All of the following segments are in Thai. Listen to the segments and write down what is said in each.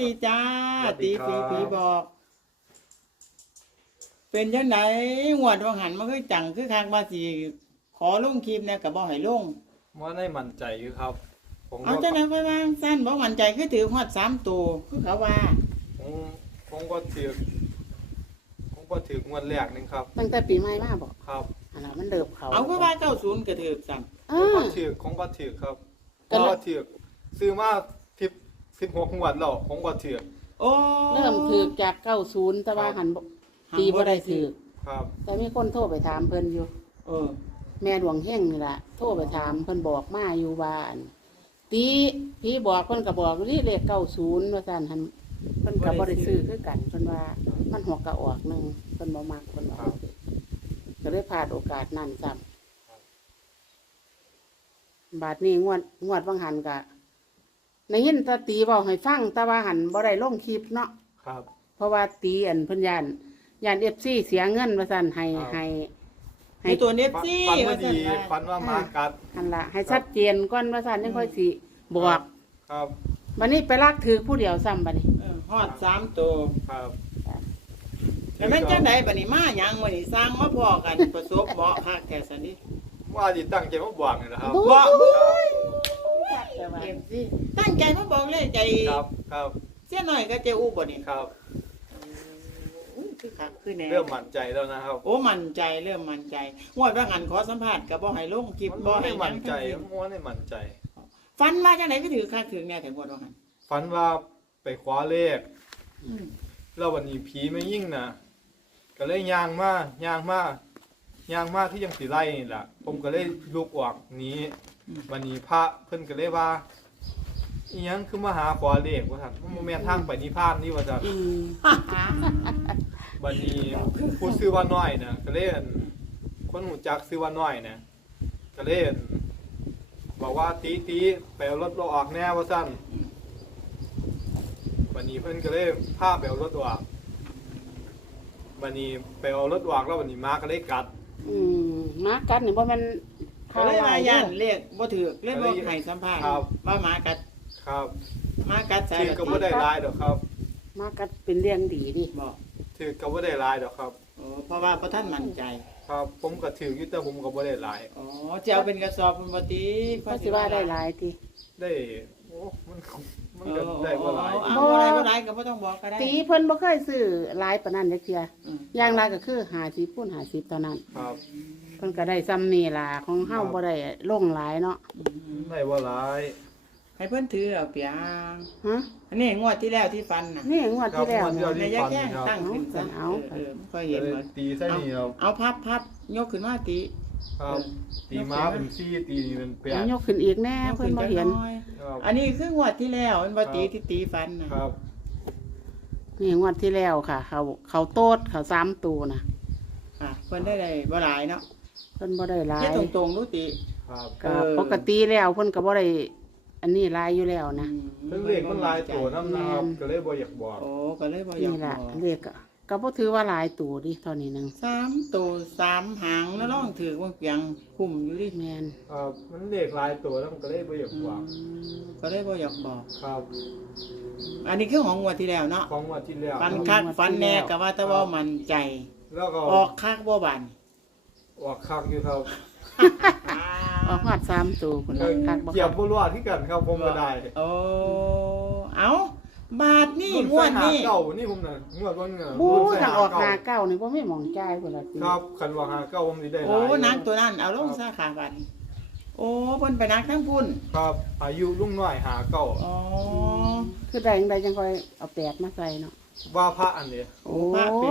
ดีจ้าสวัสดีตีครับผีผีบอก เป็นจังไดงวดว่าหันมาคือจังคือคางว่าสิขอลงคลิปเนี่ยก็บ่ให้ลงว่าได้มั่นใจอยู่ครับ ผมเอาก็จังได๋ค่อยว่าสั้นบ่มั่นใจคือถือฮอด3ตัวคือเขาว่าผมผมก็ถือผมก็ถืองวดแรกหนึงครับ ตั้งแต่ปีใหม่มาบอกครับอันนั้นมันเดิบเขาเอาคือว่า90ก็ถือซ้ํเอผมอก็ถือผมก็ถือครับผก็มเลยก็ถือซื้อมา สิบสิบหกงวดแล้วผมก็ถือโอ้เริ่มถือจากเก้าศูนย์แต่ว่าหันบ่ตีบ่ได้ถือครับ แต่มีคนโทรไปถามเพิ่นอยู่ เออ แม่ดวงเฮงนี่ล่ะโทรไปถามเพิ่นบอกมาอยู่ว่าอั่นตีพี่บอกเพิ่นก็บอกนี่เลขเก้าศูนย์ว่าซั่นหันเพิ่นก็บ่ได้ซื้อคือกันเพิ่นว่ามันหัวกระออกหนึงเพิ่นบ่มักเพิ่นคว่ารับ ก็เลยพลาดโอกาสนั้นซ้ครับำบาดนี้งวดงวดบางหันก็ ในยินแตาตีเว้าให้ฟังแต่ว่าหันบ่ได้ลงคลิปเนาะครับเพราะว่าตีอันเพิ่นยานยาน FC เสียเงินว่าซั่นให้ครับให้ให้ตัวเนฟฟันซี่ฟันมาว่าซั่ดีนว่าฟันว่ามากัด อันละให้ชัดเจนก่อนว่าซั่นยังค่อยสิบอกครับบัดนี้ไปลากถือผู้เดียวซ้ำบัดนี้ เออฮอดสามตัวครับแล้วแม่นจังไดบัดนี้มาหยังมื้อนี้สร้างมาพอกัน ประสบเหมาะคักแท้สันนี่ว่าดิตั้งใจมาบอกนี่แหละครับบอ กแต่ว่าเอ็มซี่ตั้งใจมาบอกเลยใจครับครับเสียหน่อยก็เจะอู้บ่นี่ครับ อุ้ยคือคักคือแน่เริ่มมั่นใจแล้วนะครับโอ้มั่นใจเริ่มมั่นใจงวดว่าหันขอสัมภาษณ์ก็บ่ให้ลงคลิปมันบ่ไม่ให้ได้หยัมั่งนทั้งใจสิ้นมันไม่ได้มั่นใจ ฟันมาจังไดก็ถือคักถือแน่ถึงงวดว่าหันฝันว่าไปคว้าเลข อืมแล้ววันนี้ผีไม่ยิ่งนะก็เลยย่างมาย่างมาย่างมาที่ยังสีไล่นี่แหละผมก็เลยลุกออกหนี้ วันนี้พระเพิ่นก็เลยว่าอีหยังคือมาหาขวาเลขว่าท่านมันบ่แม่นทางไปนิพพานนี่ว่าท่านอืมวันนี้ผู้ซื้อว่าน้อยนะก็เลยอั่นคนหูจักซื้อว่าน้อยนะก็เลยอั่นบอกว่าตีตีไปเอารถเราออกแน่ว่าซั่นวันนี้เพิ่นก็เลยพาไปเอารถออกวันนี้ไปเอารถออกแล้ววันนี้มาก็เลยกัด อืมมากัดนี่บ่แม่น ก็เลยว่าย่านเลขบ่ถือเลยบ่ให้สัมภาษณ์ครับ ว่าหมากัดครับหมากัดใส่ถือก็บ่ได้หลายดอกครับมากัดเป็นเรื่องดีดิบอกถือก็บ่ได้หลายดอกครับ โอ้เพราะว่าพระท่านมั่นใจครับผมก็ถืออยู่แต่ผมก็บ่ได้หลาย อ๋อจะเอาเป็นกระสอบเป็นปฏิเพราะสิว่าได้หลายติได้โอ้มันมันก็ได้บ่หลายเอาบ่หลายบ่หลายก็บ่ต้องบอกก็ได้ตีเพิ่นบ่เคยซื้อหลายปานนั้นจักเที่ยอืมอย่างไรก็คือ50คูณ50เท่านั้น ครับเพิ่นก็ได้ซ้ำนี่ล่ะของเฮาบ่ได้ลงหลายเนาะได้บ่หลายให้เพิ่นถือเอาเปียงฮะอันนี้งวดที่แล้วที่ฟันน่ะนี่งวดที่แล้วครับงวดที่เนี่ยแล้วในยักษ์แย่งตั้งขึ้นซะเอาเออไม่ค่อยก็เห็นเลยหมดตีใส่นี่ครับเอาพับพับยกขึ้นมาตีครับตีม้าเป็นซี่ตีนี่เป็นแปเอาดยกขึ้นอีกแน่เพิ่นบ่เห็นอยครับอันนี้คืองวดที่แล้วมันบ่ตีครับที่ตีฟันน่ะครับนี่งวดที่แล้วค่ะ เขาเขาโตดเขาซ้ำตูนะอะเพิ่นได้ได้บ่หลายเนาะเพิ่นบ่ได้หลายเฮ็ดตรงๆดูติครับก็เออปกติแล้วเพิ่นก็บ่ได้อันนี้หลายอยู่แล้วนะอืมเพิ่งเลขมันหลายตัวนํนะครับแม่นก็เลยบ่อยากบอก โอ้ก็เลยบ่อยานี่กล่ะบอกเลขก็ก็บ่ถือว่าหลายตัวดิเท่านี้หนึงสามตัวสามหางแล้วลองถือว่าเพียงคุ้มอยู่ดิแม่นครับมันเลขหลายตัวแล้วมันก็เลยบ่อยากอืบอกมก็เลยบ่อยากบอก ครับ อันนี้คือของงวดที่แล้วเนาะของงวันที่แล้ว ฟันคักฟันแน่ก็ว่าแต่ว่ามันใจแล้วก็ออกคักบ่บัน ออกคักอยู่ครับออกฮอด3ตัวพุ่นเอล่ะอคักบ่เกียคับกบ่รอดที่กันครับผมก็ได้โอ้เอาบาทนี่รุ่นงวดใส่หานี่ เก่านี่ผมน่ะงวดวันน่ะบู้รุ่นใส่ทางออกเก่หาเก้านี่บ่มีหม่องจ่ายพุ่นล่ะติครับคันว่าหาเก่าผมสิได้หลายโอ้นักตัวนั้นเอาลงซะขาบันโอ้เพิ่นไปนักทั้งพุ่นครับ อายุลุงน้อยหาเก่าอ๋อ คือได้จังไดจังค่อยเอาแปดมาใส่เนาะว่าพระอันนี้โอ้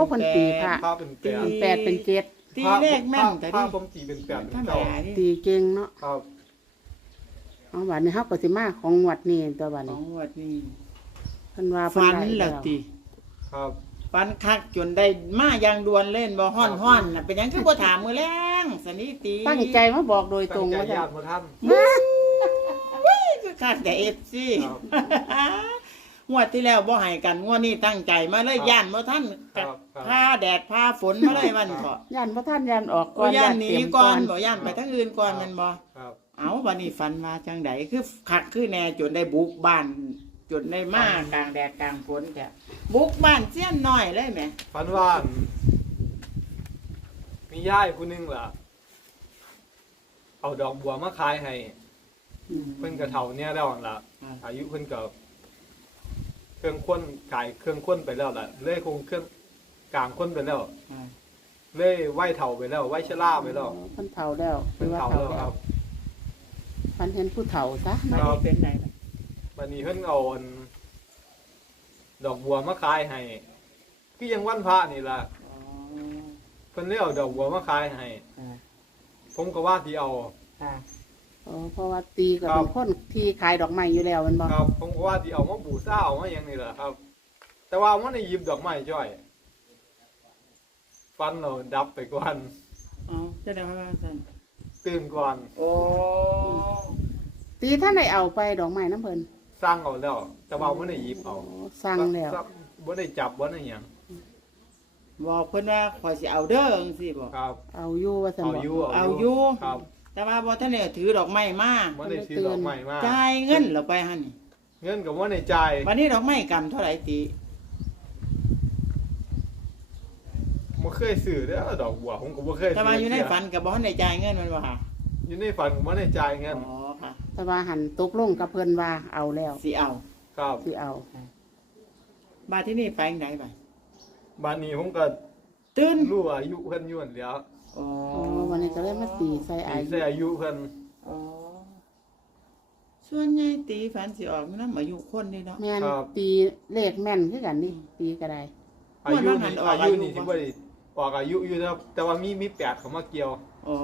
เพิ่นตีพระพระเป็นแปดแปดเป็นเจ็ด ตีเลขแม่นแต่พระดิ ผมตีเป็นแปดเป็นธรรมเก้าดาดิตีเก่งเนาะครับเอาบัดนี้เฮาก็สิมาของงวดนี้ตัวบัดขอนี้งงวดนี่เพิ่นว่าเพิ่ฟันนได้ละแล้วติครับฟันคักจนได้มาอย่างด่วนเล่นบ่ฮ้อนครับฮ้อนน่ะเป็นหยังคือบ่ถามมื้อแรงสนิตีตั้งใจมาบอกโดยตรตั้งงใจว่าญาจ้ะติมาท่านคือคักแต่ FC ครับ งวดที่แล้วบ่ให้กันงวดนี้ตั้งใจมาเลยครับย่านบ่ทันครับครับ ผ้าแดดผ้าฝนมาเลยมันก็ย่านพระท่านย่านออกก่โอ้อนย่านหนีเตรียมก่อนบ่ย่านไปทางอื่นก่อนครับแม่นบ่ครับเอาบัดนี้ฝันว่าจังไดคือคักคือแน่จนได้บุกบ้านจุดในมากลางแดดกลางฝนจ้ะบุกบ้านเสี้ยนน้อยเลยแหมฝันว่า มีย่ายผู้หนึงล่ะ เอาดอกบัวมาขายให้เพิ่นกระเฒ่าเนี่ยแล้วนั่นล่ะอายุเพิ่นก็ เครื่องค้นขายเครื่องค้นไปแล้วล่ะเลยคงเครื่องกลางค้นไปแล้วเลยไหวเฒ่าไปแล้วไหวชราไปแล้วเพิ่นเฒ่าแล้วเพิ่นเฒ่าแล้วครับ พันเห็นผู้เฒ่าซะไม่ได้เป็นไรวันนี้เพิ่นเอาอันดอกบัวมาขายให้คือยังวันพระนี่ล่ะอ๋อเพิ่นเลยเอาดอกบัวมาขายให้ ค่ะผมก็ว่าที่เอา ค่ะ อ๋อเพราะว่าตีก็ครัเป็บนคนที่ขายดอกไม้อยู่แล้วแมันบ่ครับผมก็ว่าที่เอามาบูชาเอามาอย่างนี้แหละครับ แต่ว่ามันได้หยิบดอกไม้จ้อย ฟันเราดับไปก่อนอ๋อจะได้ว่าซั่นตื่นก่อนโอ้ตีท่านได้เอาไปดอกไม้น้ำเพิ่นสร้างเอาแล้ว แต่ว่ามันได้หยิบเอาอ๋อสั่งแล้วบ่ได้จับบ่ได้หยังบอกเพิ่นว่าขอยสิเอาเด้อจังซี่บ่ครับ เอาอยู่ว่าซั่นเอาบ่อยู่เอาอยู่ครับ แต่ว่าบ่ทันได้ถือดอกไม้มาบ่ได้ซื้อดอกไม้มาจ่ายเงินเราไปหั่นนี่เงินก็บ่ได้จ่ายวันนี้ดอกไม้กำเท่าไหร่ติบ่เคยซื้อเด้อดอกบัวผมก็บ่เคยแต่ว่าอยู่ในซื้ฝันก็บ่ทันได้จ่ายเงินมันบ่ค่ะอยู่ในฝันก็บ่ได้จ่ายเงินอ๋อค่ะแต่ว่าหันตกลงกับเพิ่นว่าเอาแล้วสิเอาครับสิเอาบาดที่นี่ไปจังไดบัดบัดนี้ผมก็ตื่นรู้อายุเพิ่นอยู่นั่นแหล้ว อ๋ออ๋อวันนี้ ก็เลยมาตีใส่อาตียุใส่อายุเพิ่นอ๋อส่วนใหญ่ตีฝันสิออกนำอายุคนนี่เนาะ แม่นตีเลขแม่นคือกันนี่ตีก็ได้อายุว่าหันี่นออกอายุนี่อายุที่บ่ได้ออกอายุอยู่นะครับแต่ว่ามีมีแปดเข้ามาเกี่ยวอ๋อ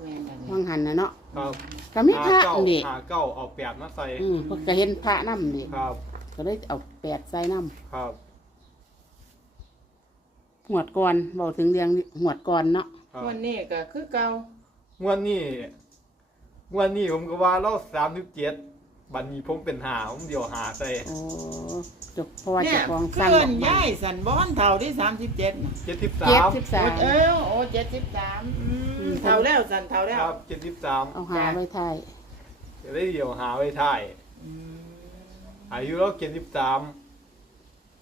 แม่นจังวังหันน่ะเนาะครับก็มีพระหาเก้านี่หาเก้าเอาแปดมาใส่อืมเพิ่นก็เห็นพระนำนี่ครับก็เลยเอาแปดใส่นำครับหวดก่อนเว้าถึงเรื่องหวดก่อนเนาะ ครับวันนี้ก็คือเก่างวดนี้งวดนี้ผมก็ว่าเราสามสิบเจ็ดบัดนี้ผมเป็นหาผมเดียวหาใส่โอ้จบเพราะว่าเนี่เจ้ายของสร้างเกิดอนกไม้ ย้ายสันบ่อนเท่าที่37น่ะเจ็ดสิบสาเจ็ดมสิบสามเออโอ้73อืมเท่าแล้วสันเท่าแล้วครับเจ็ดสิบสามเอาหาไว้ท้ายจะได้เดียวหาไว้ท้ายอืมอายุเราเจ็ดสิบสาม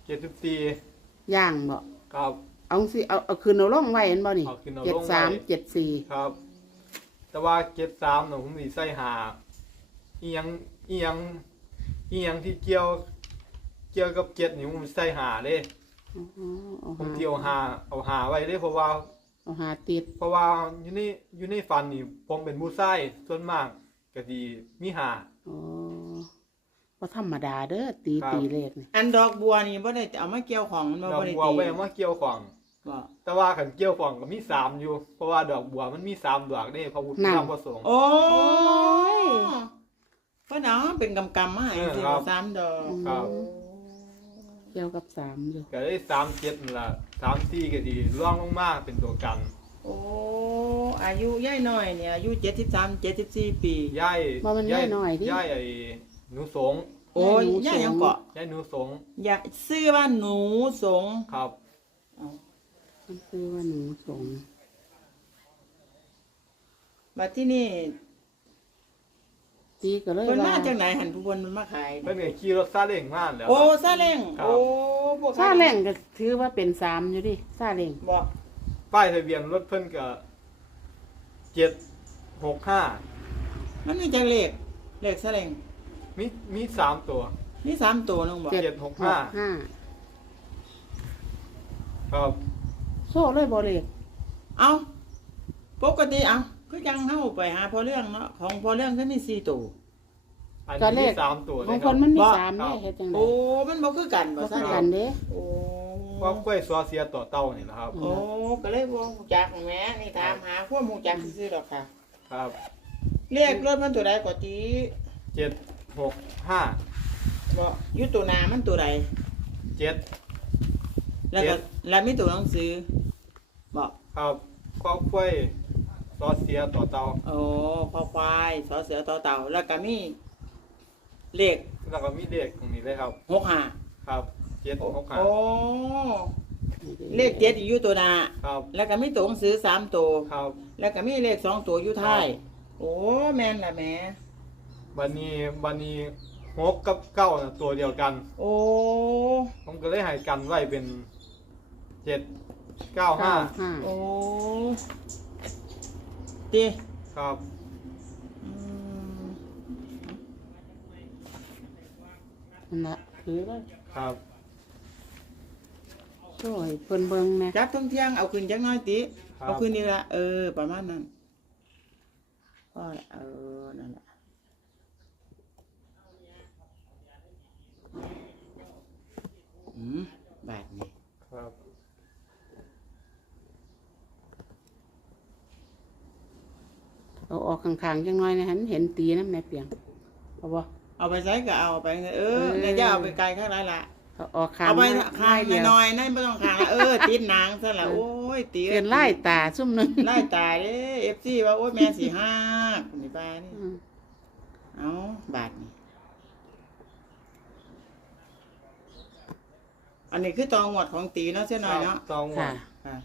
เจ็ดสิบสี่ย่างบ่ครับ เอาสิเอาเอาคืนเอาลงไว้เห็นบ่นี่เอาคืนเอาเจ็ลดงสามไว้เจ็ดสี่ครับ แต่ว่าเจ็ดสามเนาะผมสีใส่หาอีหยังอีหยังอีหยังที่เกี่ยว เกี่ยวกับเจ็ดนี่ผมใส่หาเด้อ๋อเอาผมหาเที่ยวหาเอาหาไว้เด้เพราะว่า เอาหาติดเพราะว่าอยู่ในอยู่ในฝันนี่ผมเป็นผู้ชายส่วนมากก็ดีมีหา อ๋อบ่ธรรมดาเด้อตีครับ ตีเลขนี่อันดอกบัวนี่บ่ได้เอามาเกี่ยวของมันบ่ดอกบ่ได้บัวตีไว้มาเกี่ยวของ บ่แต่ว่าขันเกี่ยวของก็มีสามอยู่ เพราะว่าดอกบัวมันมีสามดอกเด้พระพุทธธรรมพระสงฆ์ โอ้ยเพิ่นเอาเป็นกำกำๆมาให้เออสิครับ สามดอกครับ เกี่ยวกับสามอยู่ก็ได้สามเจ็ดนั่นละสามสี่ก็ดีร่องลงมาเป็นตัวกันโอ้อายุย่ายน้อยเนี่ยอายุ73 74ปี ย่ายบ่มันย่ายน้อยดิ ย่ายไอ้หนูสงโอ้ยย่าย่ายหนูสงยังเกาะย่ายหนูสงอย่าซื้อว่าหนูสงครับ เอา มันคือว่าหนูสงบัดที่นี่ตีก็เลยเพิ่นว่ามาจากไหนหันผู้เพิ่นมันมาขาย เพิ่นก็ขี่รถซาเล้งมาแล้ว โอ้ซาเล้งครับ โอ้พวกซาเล้งก็ถือว่าเป็นสามอยู่ดิซาเล้งบ่ป้ายทะเบียนรถเพิ่นก็เจ็ดหกห้ามันมีจักเลขเลขซาเล้งมีมีสามตัวมีสามตัวนึงบ่เจ็ดหกห้า ห้าครับ โซ่เลยบ่เลขเอาปกติเอาคือจังเฮาไปหาพอเรื่องเนาะของพอเรื่องก็มีสี่ตัว อันก็เลนี้ขมีสามตัวขเลองยคครันบมันมีบ่ สามครัเด้บเฮ็ดจังไดโอ้มันบ่คือกันบ่บ่ซาคือเล้กังนเด้ โอ้ความกล้วยซอเสียต่อเต้านี่แหละครับ โอ้ก็เลยบ่ฮู้จักแหมนี่ถามหาความฮู้จักซื่อๆดอกค่ะครับเรียกรถมันตัวใดก็ติเจ็ดหกห้าบ่อยู่ตัวหน้ามันตัวใดเจ็ด แล้วก็เจ็ดแล้วมีตัวหนังสือ บ่ครับความกล้วยซอเสียต่อเต้าโอ้คอควายสอเสือต่อเต่าแล้วก็มีเลขแล้วก็มีเลขตรงนี้เลยครับ หกห้าครับเจ็ดหกห้าโอ้เลขเจ็ดอยู่ตัวหน้าครับแล้วก็มีตัวหนังสือสามตัว ครับแล้วก็มีเลขสองตัวอยู่ท้ายครับโอ้แม่นละแหม่วันนี้วันนี้หหกกับเก้าน่ะตัวเดียวกัน โอ้ผมก็เลยให้กันไว้เป็นเจ็ด เก้าห้าห้าโอ้ติครับอืมนั่นละคือว่าครับช่วยเพิ่นเบิ่งแหนะจับทั้งเที่ยงเอาขึ้นจักหน้อยติครับเอาขึ้นนี่ละเออประมาณนั้นพ่อละเออนั่นแหละอืมแบบนี้ ครับ เอาออกข้างๆจังน้อยนะหันเห็นตีน้ำในเปียงเอาบ่ เอาไปใช้ก็เอาไปเออเออเนี่ยจะเอาไปไกลข้างไรล่ะเอาออกข้างเอาไปน้ข้างเดียวน้อยๆนั่นไม่ต้องข้างละเออติดหนางซะละโอ้ยตีเป็นไล่ตาซุ่มหนึงไล่ตายเด้เอฟซีว่าโอ้ยแม่สี่ห้าคนนี้ป้านี่อืมเอาบาทนี่อันนี้คือตองหวดของตีเนาะเส้นหน่อยเนาะสองค่ะ ค่ะ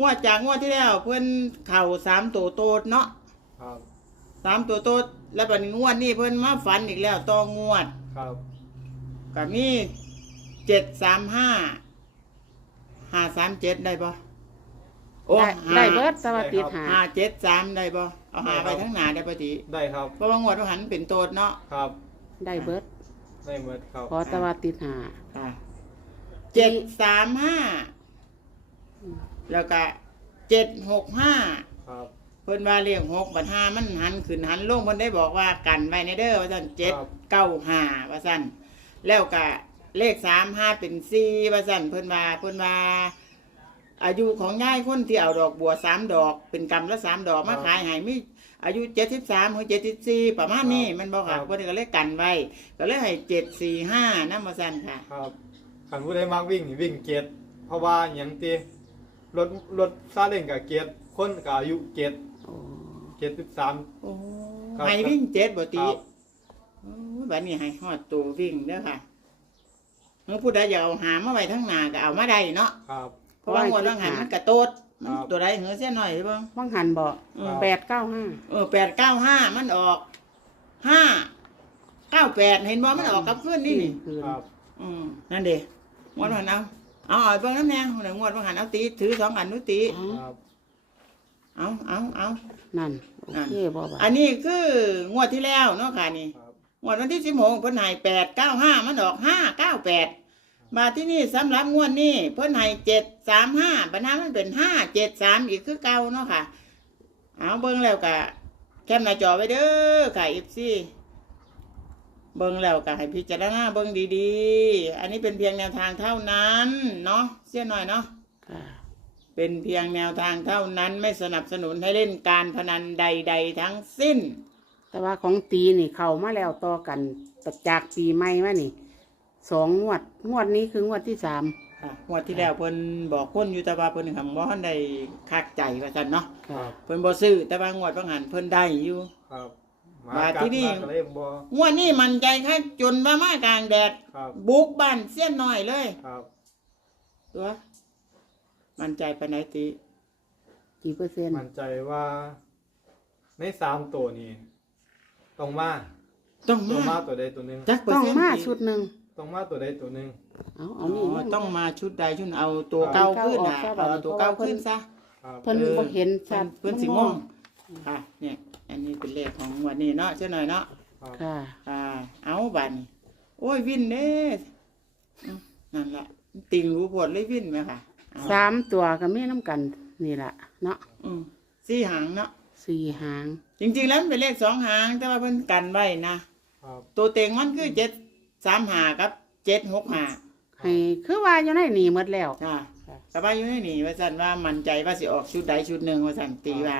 งวดจากงวดที่แล้ว เพื่อนเข่าสามตัวโตดเนาะครับสามตัวโตดแล้วบัดนี้งวดนี่เพื่อนมาฝันอีกแล้วตองวดครับกับมีเจ็ดสามห้าห้าสามเจ็ดได้ปะโอ้ได้ห้าได้เบิดสวัสดีหาห้าเจ็ดสามได้ปะเอาหาไปทั้งหนาได้ปะติได้ครับเพราะว่างวดว่าหันเป็นโตดเนาะครับได้เบิดได้หมดครับขอสวัสดีหาค่ะเจ็ดสามห้า แล้วก็เจ็ดหกห้าครับ เพิ่นว่าเรียกหกบัดห้ามันหันขึ้นหันลงเพิ่นได้บอกว่ากันไว้ในเด้อว่าซั่นเจ็ดเก้าห้าว่าซั่นแล้วก็เลขสามห้าเป็นสี่ว่าซั่นเพิ่นว่าเพิ่นว่า อายุของยายคนที่เอาดอกบัวสามดอก เป็นกำละสามดอกมาขายให้มีอายุเจ็ดสิบสามหรือเจ็ดสิบสี่ประมาณนี้มันบอกค่ะเพิ่นก็เลยกันไว้ก็เลยให้เจ็ดสี่ห้านั่นมาซั่นค่ะ ครับขันผู้ใดมักวิ่งนี่วิ่งเกียรเพราะว่าอย่างตี รถรถซาเล้งกับเกียรคนกับอายุเกียรโอ้เกียรสิบสาม โอ้ครับ ให้วิ่งเจ็ดบ่ตีครับโอ้ยบัดนี้ให้ฮอดตัววิ่งเด้อค่ะเมื่อผู้ใดอยากเอาหามาไว้ทั้งหน้าก็เอามาได้เนาะครับ เพราะว่างวดว่างหันมันกระโตดมันครับ ตัวใดเหงือเส้นหน่อยใช่ปะว่างหันบ่อืมแปดเก้าห้าเออแปดเก้าห้ามันออกห้าเก้าแปดเห็นบ่มันออกกับเพื่อนนี่นี่คืนครับ อืมนั่นเด้งวดว่างหันเอา เอาเอาเบิ่งน้ำแนงหนึ่งงวดว่างหันเอาตีถือสองอันนุตีอ๋อครับเอาเอาเอา นั่นโอเคบ่บ่อันนี้คืองวดที่แล้วเนาะค่ะนี่ครับงวดวันที่สิบหกเพิ่นให้แปดเก้าห้ามันออกห้าเก้าแปดมาที่นี่สำหรับงวดนี้เพิ่นให้เจ็ดสามห้าบรรณามันเป็นห้าเจ็ดสามอีกคือเก่าเนาะค่ะ เอาเบิ่งแล้วกะแคมหน้าจอไว้เด้อค่ะเอฟซี เบิ่งแล้วกะให้พิจารณาเบิ่งดีๆ อันนี้เป็นเพียงแนวทางเท่านั้นเนาะเสียหน่อยเนาะค่ะเป็นเพียงแนวทางเท่านั้นไม่สนับสนุนให้เล่นการพนันใด ๆ ทั้งสิ้น แต่ว่าของตีนี่เข้ามาแล้วต่อกันจากปีใหม่มานี่สองงวดงวดนี้คืองวดที่สามค่ะงวดที่แล้วเพิ่นบอกคนอยู่แต่ว่าเพิ่นคำบ่ทันได้คักใจว่าซั่นเนาะคค่ะรับเพิ่นบ่ซื้อแต่ว่างวดบางหันเพิ่นได้อยู่ครับ มาที่นี่กัดมาก็เลยบ่งวดนี้มันใจคักจนว่ามากลางแดดครับบุกบ้านเสี้ยนน้อยเลยครับตัวมันใจปานไหนติกี่เปอร์เซ็นต์มั่นใจว่าในสามตัวนี้ต้องมาต้องตัวมามา ตัวใดตัวหนึ่งจักเปอต้ร์องเซ็นต์มาติชุดหนึ่งต้องมาตัวใดตัวหนึ่งเอาอ๋เอานี่อมันต้องมาชุดใดชุดเอาตัวเก่าขึ้นน่ะเอาเก่าออกซะเอาตัวเก่าขึ้นซะครับเพิ่นบ่เห็นชัดเพิ่นสิงงค่ะเนี่ย อันนี้เป็นเลขของงวันนี้เนาะเจ้าหน่อยเนาะครับค่ะ อ่า เอาบัดนโอ้ยวินเด้อืมนั่นละติงรู้ปวดเลยวินไหมค่ะเอาสามตัวก็มีน้ำกันนี่แหละเนาะอืมสี่หางเนาะสี่หาง จริง ๆ แล้วมันเป็นเลขสองหาง แต่ว่าเพิ่นกันไว้นะ ครับตัวเต็งมันคือเจ็ดสามหากับเจ็ดหกหาให้คือว่าอยู่ในนี่หมดแล้ว จ้าค่ะสบายอยู่ในนี่ว่าสันว่ามั่นใจว่าสิออกชุดใดชุดหนึ่งว่าสันตีว่า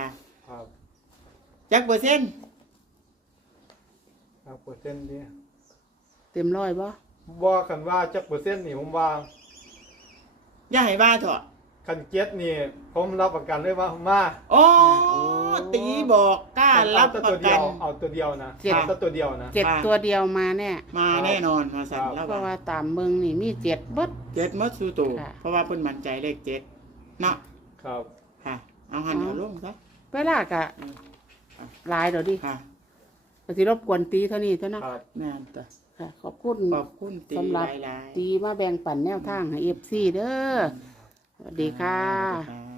ครับ จักเปอร์เซ็นต์ครับเปอร์เซ็นต์นี่เต็มร้อยบ่ว่ากันว่าจักเปอร์เซ็นต์นี่ผมว่าอย่าให้ว่าเถอะคันเจ็ดนี่ ผมรับประกันเลยว่ามาโอ้ตีบอกกล้ารับเอาปตัวระเดีกัยน วเอาตัวเดียวนะเจ็ด เอาตัวเดียวนะเจ็ดค่ะ ตัวเดียวมาแน่มาแน่นอนมาสันครับแล้วเพราะว่าว่าตามเมืองนี่มีเจ็ดเบิดเจ็ดมัดสูตูค่ะ เพราะว่าเพิ่นมั่นใจเลขเจ็ดเนาะครับ ค่ะ เอาหันเอาลงซะเวลากะอืม หลายเดี๋ยวดิค่ะเวก็สิรบกวนตีเท่านี้เท่านะครับแม่นตัวค่ะ ขอบคุณ ขอบคุณตีสำหรับหลายๆตีมาแบ่งปันแนวทางให้ FC เด้อ สวัสดีค่ะ สวัสดีค่ะ